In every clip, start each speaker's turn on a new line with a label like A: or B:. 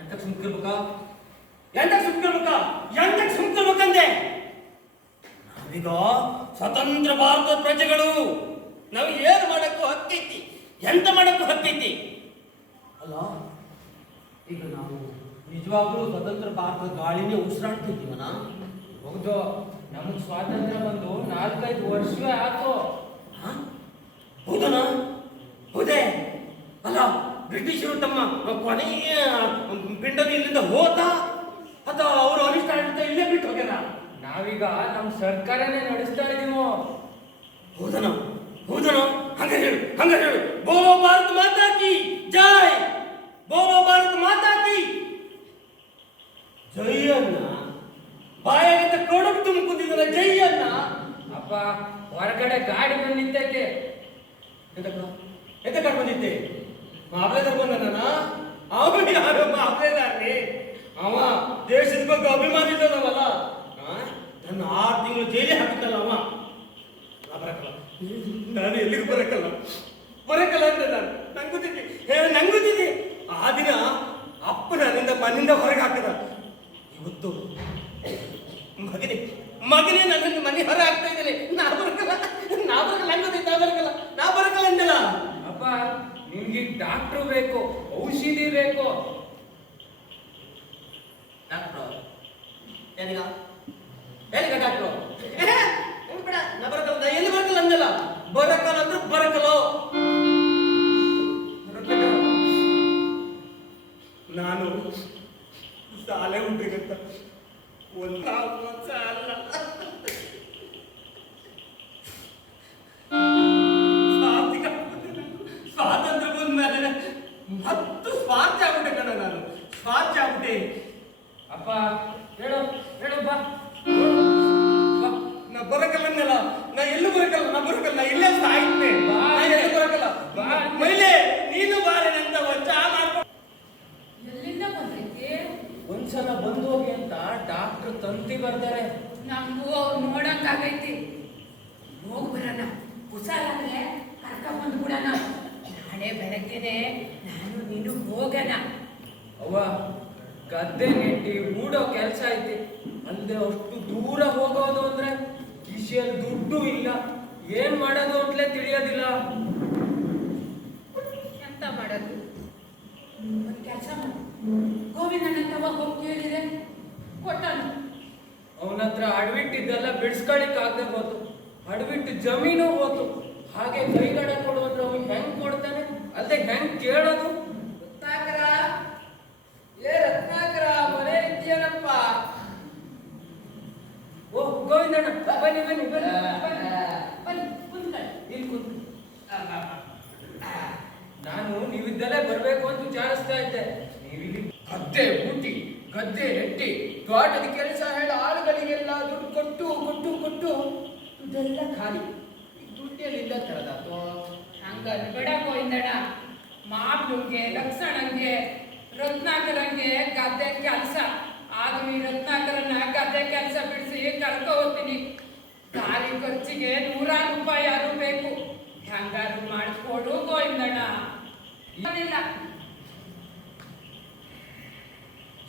A: ಎಂತಕ್ಕೆ ಸುಮ್ಕಿರ್ಬೇಕಾ? ಎಂತಕ್ಕೆ ಸುಮ್ಕಿರ್ಬೇಕಾ? ಎಂತಕ್ಕೆ ಸುಮ್ಕಿರ್ಬೇಕಂದೆ? ನಾವೀಗ ಸ್ವತಂತ್ರ ಭಾರತದ ಪ್ರಜೆಗಳು. ನಾವು ಏನು ಮಾಡಕ್ಕೂ ಹಕ್ಕೈತಿ. ಎಂತ ಮಾಡಕ್ಕೂ ಹಕ್ಕೈತಿ. ಅಲ್ಲ ಈಗ ನಾವು ನಿಜವಾಗ್ಲೂ ಸ್ವತಂತ್ರ ಭಾರತದ ಗಾಳಿನೇ ಉಸಿರಾಡ್ತಿದ್ದೀವನ?
B: ಹೌದು ನಮಗೆ ಸ್ವಾತಂತ್ರ್ಯ ಬಂದು ನಾಲ್ಕೈದು ವರ್ಷವೇ ಆಯ್ತು
A: ಹೌದನಾ? ಹೌದೇ? ಬ್ರಿಟಿಷರು ತಮ್ಮ ಕೊನೆಯ ಪಿಂಡದ ಇಲ್ಲಿಂದ ಹೋದ ಅಥವಾ ಅವರು ಅನಿಷ್ಠಾನ ಇಲ್ಲೇ ಬಿಟ್ಟು ಹೋಗ್ಯಾರ?
B: ನಾವೀಗ ನಮ್ಮ ಸರ್ಕಾರನೇ ನಡೆಸ್ತಾ ಇದೀವೋ?
A: ಹೌದನ? ಹೌದನ? ಹಂಗ ಹೇಳು ಹಂಗ ಹೇಳು. ಬೋಲೋ ಭಾರತ್ ಮಾತಾ ಕಿ ಜೈ ಬೋಲೋ ಭಾರತ್ ಮಾತಾ ಕಿ! ಜೈ ಅನ್ನ ಬಾಯಾಗಂತ ಕೊಡಕ್ ತುಂಬಿಕೊಂಡಿದ್ದಲ್ಲ ಜೈ ಅನ್ನ
B: ಅಪ್ಪ ಹೊರಗಡೆ ಗಾಡಿ ಬಂದಿದ್ದಕ್ಕೆ.
A: ಎದಕ್ಕ ಎಂತ ಕಟ್ ಬಂದಿದ್ದೆ? ಮಾಬ್ಲೇದಾರ್ ಬಂದನ ಅವ ಯಾರು ಮಾಬ್ಲೇದಾರ್ರಿ ಅವ ದೇಶದ ಬಗ್ಗೆ ಅಭಿಮಾನ ಇದ್ದನವಲ್ಲ? ನನ್ನ ಆರು ತಿಂಗಳು ಜೈಲಿ ಹಾಕಿದ್ದಲ್ಲ ಅವ. ಬರಕಲ್ಲ. ನಾನು ಎಲ್ಲಿಗೂ ಬರಕಲ್ಲ. ಬರಕಲ್ಲ ಅಂತ ನಾನು. ನಂಗುತ್ತಿದ್ದೆ ಗೊತ್ತಿದ್ದೆ ಹೇ ನಂಗುತ್ತಿದ್ದೆ ಆ ದಿನ ಅಪ್ಪ ನನ್ನಿಂದ ಮನೆಯಿಂದ ಹೊರಗೆ ಹಾಕಿದ. ಇವತ್ತು ಮಗನೇ ಮಗನೇ ನನ್ನಿಂದ ಮನೆ ಹೊರ ಹಾಕ್ತಾ ಇದ್ದೇನೆ. ನಾ ಬರಕಲ್ಲ. ನಾ ಬರಕಲ್ಲ. ನಂಗುತ್ತಿದ್ದ ಬರಕಲ್ಲ.
B: ಡಾಕ್ಟ್ರು ಬೇಕು ಔಷಧಿ ಬೇಕು.
A: Doctor ಏನಿಗ ಏನಿಗ doctor? ಬರಕಲ್ಲ ಎಲ್ಲಿ ಬರಕಲ್ಲ ಅಂದಲ್ಲ? ಬರಕಲ್ಲ ಅಂದ್ರೆ ಬರಕಲ್ಲ. ನಾನು ಸಾಲೆ ಹುಟ್ಟಿಗಂತ ಒಂದ್ ಮೋಸ ಹತ್ತು ಸ್ವಾರ್ಥ ಆಗ್ಬಿಟ್ಟೆ ಕಣ ನಾನು. ಸ್ವಾರ್ಥ ಆಗ್ಬಿಟ್ಟೆ.
B: ಅಪ್ಪ ಹೇಳು ಹೇಳಪ್ಪ.
A: ನಾ ಬರಕಲ್ಲ ನಾ ಎಲ್ಲೂ ಬರಕಲ್ಲ ನಾ ಬರಕಲ್ಲ ನಾ ಇಲ್ಲೇ ಸಾಯ್ತೇನೆ
B: ಬಾ.
A: ನಾ ಎಲ್ಲೂ ಬರಕಲ್ಲ.
B: ಬಾ.
A: ಮೈಲೆ ನೀನು ಬಾರೇನಂತ ಒಚ್ಚ ಮಾಡ್ಕೊ
C: ಎಲ್ಲಿಂದ ಬಂದೈತಿ?
B: ಒಂದ್ಸಲ ಬಂದು ಹೋಗಿ ಅಂತ ಡಾಕ್ಟ್ರು ತಂತಿ ಬರ್ತಾರೆ
C: ನಮಗೂ ಅವ್ರು ನೋಡಂಗಾಗೈತಿ. ಹೋಗ್ ಬರೋಣ. ಬಂದ್ಬಿಡೋಣ ನಾಳೆ ನಾನು ನೀನು ಹೋಗನ
B: ಅವ್ವ ಗದ್ದೆ ನೆಟ್ಟಿ ಮೂಡೋ ಕೆಲಸ ಐತಿ. ಅಲ್ಲದೆ ಅಷ್ಟು ದೂರ ಹೋಗೋದು ಅಂದ್ರೆ ಕಿಶಿಯಲ್ಲಿ ದುಡ್ಡು ಇಲ್ಲ. ಏನ್ ಮಾಡೋದು ಅಂತಲೇ ತಿಳಿಯೋದಿಲ್ಲ.
C: ಎಂತ ಮಾಡೋದು? ಒಂದು ಕೆಲಸ ಮಾಡು. ಗೋವಿಂದಣ್ಣ ತವ ಹೋಗಿ ಕೇಳಿದೆ ಕೊಟ್ಟನು.
B: ಅವನ ಹತ್ರ ಅಡವಿಟ್ಟಿದ್ದೆಲ್ಲ ಬಿಡ್ಸ್ಕೊಳಿಕ್ ಆಗದೆ ಹೋತು. ಅಡವಿಟ್ಟು ಜಮೀನು ಹೋತು. ಹಾಗೆ ಕೈಗಡೆ ಕೊಡು ಅಂದ್ರೆ ಅವ್ನು ಹೆಂಗ್ ಕೊಡ್ತಾನೆ? ಅಲ್ಲದೆ ಹೆಂಗ್ ಕೇಳೋದು?
D: ರತ್ನಾಕರ ಏ ರತ್ನಾಕರ ಮನೆ ಇದೆಯಣ್ಣಪ್ಪ
B: ಓ ಗೋವಿಂದಣ್ಣ ಬನ್ನಿ ಬನ್ನಿ ಬನ್ನಿ ಬನ್ನಿ.
C: ಬನ್ನಿ ಕುಂತ್ಕೊಳ್ಳಿ.
B: ಇಲ್ಲಿ ಕೂತು ನಾನು ನೀವಿದ್ದಲ್ಲೇ ಬರ್ಬೇಕು ಅಂತ ವಿಚಾರಿಸ್ತಾ ಇದ್ದೆ. ನೀವಿಲ್ಲಿ ಗದ್ದೆ ಊಟಿ ಗದ್ದೆ ನೆಟ್ಟಿ ತೋಟದ ಕೆಲಸ ಹೇಳ ಆಳುಗಳಿಗೆಲ್ಲ ದುಡ್ಡು ಕೊಟ್ಟು ಕೊಟ್ಟು ಕೊಟ್ಟು ದುಡ್ಡೆಲ್ಲ ಖಾಲಿ. ಈಗ ದುಡ್ಡೆಲ್ಲಿಂದ ತರದಾತು?
C: ಹಂಗ ಬಿಡ ಗೋವಿಂದಣ್ಣ ಲಕ್ಷ್ಮಣಂಗೆ ರತ್ನಾಕರಂಗೆ ಗದ್ದೆ ಕೆಲಸ. ಆದ್ರೂ ಈ ರತ್ನಾಕರನ್ನ ಗದ್ದೆ ಕೆಲಸ ಬಿಡಿಸಿ ಕರ್ಕೊ ಹೋಗ್ತೀನಿ. ದಾರಿ ಖರ್ಚಿಗೆ ನೂರಾರು ರೂಪಾಯಿ ಯಾರು ಬೇಕು? ಹೆಂಗಾರು ಮಾಡಿಸ್ಕೊಡು ಗೋವಿಂದಣ್ಣ ಏನಿಲ್ಲ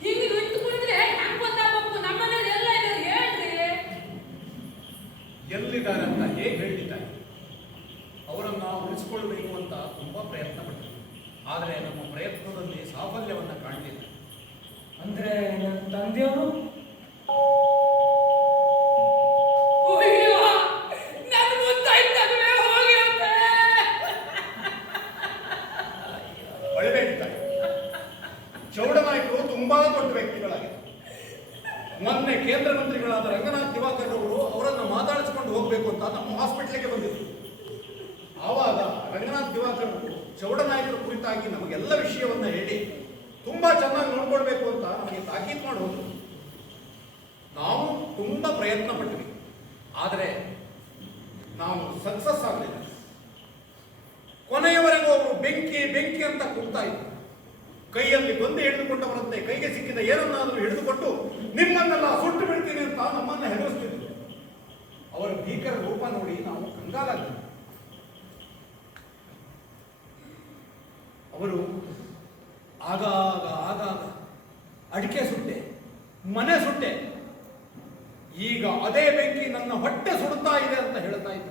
C: ಹಿಂಗೆ ನಿಂತ್ಕೊಂಡ್ರೆ ಹೆಂಗ್ ಗೊತ್ತಾಗಬೇಕು ನಮ್ಮನೇಲಿ ಎಲ್ಲ ಇದ್ದಾರೆ ಹೇಳ್ರಿ
E: ಎಲ್ಲಿದ್ದಾರೆ ಅಂತ ಹೇಗೆ ಹೇಳಿದ್ದಾರೆ ಅವರನ್ನು ನಾವು ಉಳಿಸಿಕೊಳ್ಳಬೇಕು ಅಂತ ತುಂಬಾ ಪ್ರಯತ್ನ ಪಟ್ಟಿದ್ವಿ ಆದರೆ ನಮ್ಮ ಪ್ರಯತ್ನದಲ್ಲಿ ಸಾಫಲ್ಯವನ್ನು ಕಾಣಲಿಲ್ಲ
B: ಅಂದ್ರೆ
E: ಒಳಬೇಡಿದ್ದಾರೆ ಚೌಡನಾಯಕರು ತುಂಬಾ ದೊಡ್ಡ ವ್ಯಕ್ತಿಗಳಾಗಿದ್ದಾರೆ ಮೊನ್ನೆ ಕೇಂದ್ರ ಮಂತ್ರಿಗಳಾದ ರಂಗನಾಥ್ ದಿವಾಕರ್ ಅವರು ಅವರನ್ನು ಮಾತಾಡಿಸಿಕೊಂಡು ಹೋಗಬೇಕು ಅಂತ ನಮ್ಮ ಹಾಸ್ಪಿಟ್ಲಿಗೆ ಬಂದಿದ್ರು. ಆವಾಗ ರಂಗನಾಥ್ ದಿವಾಕರ್ ಚೌಡನಾಯಕರ ಕುರಿತಾಗಿ ನಮಗೆಲ್ಲ ವಿಷಯವನ್ನು ಹೇಳಿ ತುಂಬಾ ಚೆನ್ನಾಗಿ ನೋಡ್ಕೊಳ್ಬೇಕು ಅಂತ ನಮಗೆ ತಾಕೀತು ಮಾಡಿ ಹೋದ್ರು ನಾವು ತುಂಬಾ ಪ್ರಯತ್ನ ಪಟ್ವಿ ಆದರೆ ನಾವು ಸಕ್ಸಸ್ ಆಗಲಿಲ್ಲ. ಕೊನೆಯವರೆಗೂ ಅವರು ಬೆಂಕಿ ಬೆಂಕಿ ಅಂತ ಕೂಗ್ತಾ ಇದ್ರು. ಕೈಯಲ್ಲಿ ಬಂದು ಹಿಡಿದುಕೊಂಡವರಂತೆ, ಕೈಗೆ ಸಿಕ್ಕಿದ ಏನನ್ನಾದರೂ ಹಿಡಿದುಕೊಟ್ಟು, ನಿಮ್ಮನ್ನೆಲ್ಲ ಸುಟ್ಟು ಬಿಡ್ತೀನಿ ಅಂತ ನಮ್ಮನ್ನ ಹೆದರಿಸ್ತಿದ್ರು. ಅವರ ಭೀಕರ ರೂಪ ನೋಡಿ ನಾವು ಕಂಗಾಲಾಗ್ತೀವಿ ಅಡಿಕೆ ಸುಟ್ಟೆ, ಮನೆ ಸುಟ್ಟೆ. ಈಗ ಅದೇ ಬೆಂಕಿ ನನ್ನ ಹೊಟ್ಟೆ ಸುಡುತ್ತಾ ಇದೆ ಅಂತ ಹೇಳ್ತಾ ಇದ್ದ.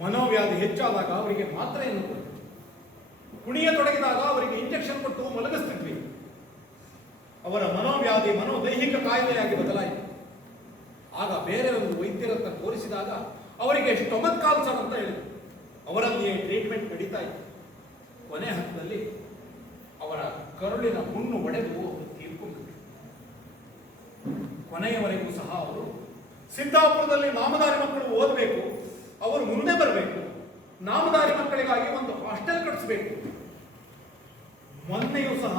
E: ಮನೋವ್ಯಾಧಿ ಹೆಚ್ಚಾದಾಗ ಅವರಿಗೆ ಮಾತ್ರೆಯನ್ನು ಕುಣಿಯ ಕುಣಿಯತೊಡಗಿದಾಗ ಅವರಿಗೆ ಇಂಜೆಕ್ಷನ್ ಕೊಟ್ಟು ಮಲಗಿಸ್ತಿದ್ವಿ. ಅವರ ಮನೋವ್ಯಾಧಿ ಮನೋದೈಹಿಕ ಕಾಯಿಲೆಯಾಗಿ ಬದಲಾಯಿತು. ಆಗ ಬೇರೆ ಒಂದು ವೈದ್ಯರನ್ನ ತೋರಿಸಿದಾಗ ಅವರಿಗೆ ಸ್ಟೊಮಕ್ ಕಾಲ್ಸರ್ ಅಂತ ಹೇಳಿದ್ರು. ಅವರಲ್ಲಿಯೇ ಟ್ರೀಟ್ಮೆಂಟ್ ನಡೀತಾ ಇತ್ತು. ಕೊನೆ ಹಂತದಲ್ಲಿ ಕರುಳಿನ ಹುಣ್ಣು ಒಡೆದು ಅವರು ತೀರ್ಕೊಂಡ್ಬಿಟ್ರು ಕೊನೆಯವರೆಗೂ ಸಹ ಅವರು ಸಿದ್ದಾಪುರದಲ್ಲಿ ನಾಮದಾರಿ ಮಕ್ಕಳು ಓದಬೇಕು, ಅವರು ಮುಂದೆ ಬರಬೇಕು ನಾಮದಾರಿ ಮಕ್ಕಳಿಗಾಗಿ ಒಂದು ಹಾಸ್ಟೆಲ್ ಕಟ್ಟಿಸಬೇಕು ಮೊನ್ನೆಯೂ ಸಹ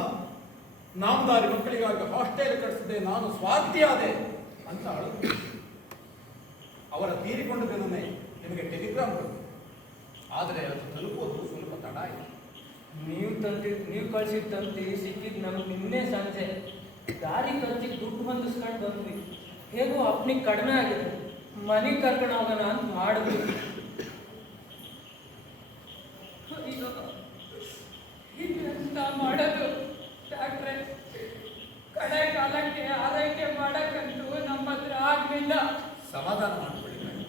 E: ನಾಮದಾರಿ ಮಕ್ಕಳಿಗಾಗಿ ಹಾಸ್ಟೆಲ್ ಕಟ್ಟಿಸದೆ ನಾನು ಸ್ವಾರ್ಥಿಯಾದೆ ಅಂತ ಅಳು ಅವರ ತೀರಿಕೊಂಡ ದಿನವೇ ನಿಮಗೆ ಟೆಲಿಗ್ರಾಮ್ ಆದರೆ ಅದು ತಲುಪೋದು ಸ್ವಲ್ಪ ತಡ ಆಯಿತು.
B: ನೀವು ತಂತಿ, ನೀವು ಕಳ್ಸಿದ ತಂತಿ ಸಿಕ್ಕಿದ್ ನಮ್ಗೆ ನಿನ್ನೆ ಸಂಜೆ. ದಾರಿ ಖರ್ಚಿಗೆ ದುಡ್ಡು ಹೊಂದಿಸ್ಕೊಂಡು ಬಂದ್ವಿ. ಹೇಗೋ ಅಪ್ನಿಗೆ ಕಡಿಮೆ ಆಗಿದೆ. ಮನೆಗೆ ಕರ್ಕೊಂಡು ಹೋಗೋಣ ಅಂತ ಮಾಡಿದ್ವಿ.
C: ಮಾಡೋದು? ಡಾಕ್ಟ್ರೆ ಕಾಲಕ್ಕೆ ಆರೈಕೆ ನಮ್ಮ ಆಗ್ಲಿಲ್ಲ.
E: ಸಮಾಧಾನ ಮಾಡಿಕೊಳ್ಳಿ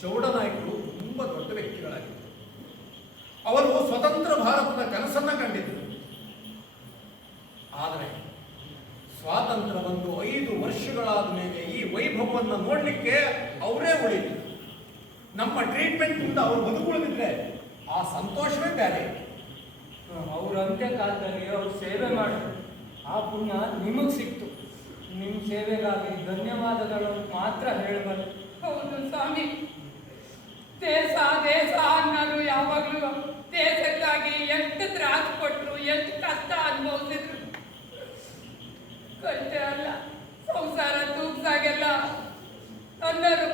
E: ಚೌಡನಾಯಕರು ತುಂಬ ದೊಡ್ಡ ವ್ಯಕ್ತಿಗಳಾಗಿದ್ದರು ಅವರು ಸ್ವತಂತ್ರ ಭಾರತದ ಕನಸನ್ನ ಕಂಡಿದ್ದರು ಆದರೆ ಸ್ವಾತಂತ್ರ್ಯ ಬಂದು ಐದು ವರ್ಷಗಳಾದ ಮೇಲೆ ಈ ವೈಭವವನ್ನು ನೋಡಲಿಕ್ಕೆ ಅವರೇ ಉಳಿದ್ರು. ನಮ್ಮ ಟ್ರೀಟ್ಮೆಂಟ್ನಿಂದ ಅವರು ಬದುಕುಳಿದಿದ್ರೆ ಆ ಸಂತೋಷವೇ ಬೇರೆ.
B: ಅವ್ರ ಅಂತ್ಯಕಾಲದಲ್ಲಿ ಅವ್ರು ಸೇವೆ ಮಾಡಿದ್ರು. ಆ ಪುಣ್ಯ ನಿಮಗೆ ಸಿಕ್ತು. ನಿಮ್ಮ ಸೇವೆಗಾಗಿ ಧನ್ಯವಾದಗಳು ಮಾತ್ರ ಹೇಳಬಲ್ಲ
C: ಹೌದು ಸ್ವಾಮಿ. ದೇಸ ದೇಶ ಅನ್ನೋದು ಯಾವಾಗ್ಲೂ ಎಷ್ಟು ತ್ರಾಸ್ ಕೊಟ್ರು ಎಷ್ಟು ಕಷ್ಟ ಅನುಭವಿಸಿದ್ರು. ಕಷ್ಟ ಅಲ್ಲ ಸಂಸಾರ ತೂಗ್ಸಾಗೆಲ್ಲ ಅನ್ನೋರು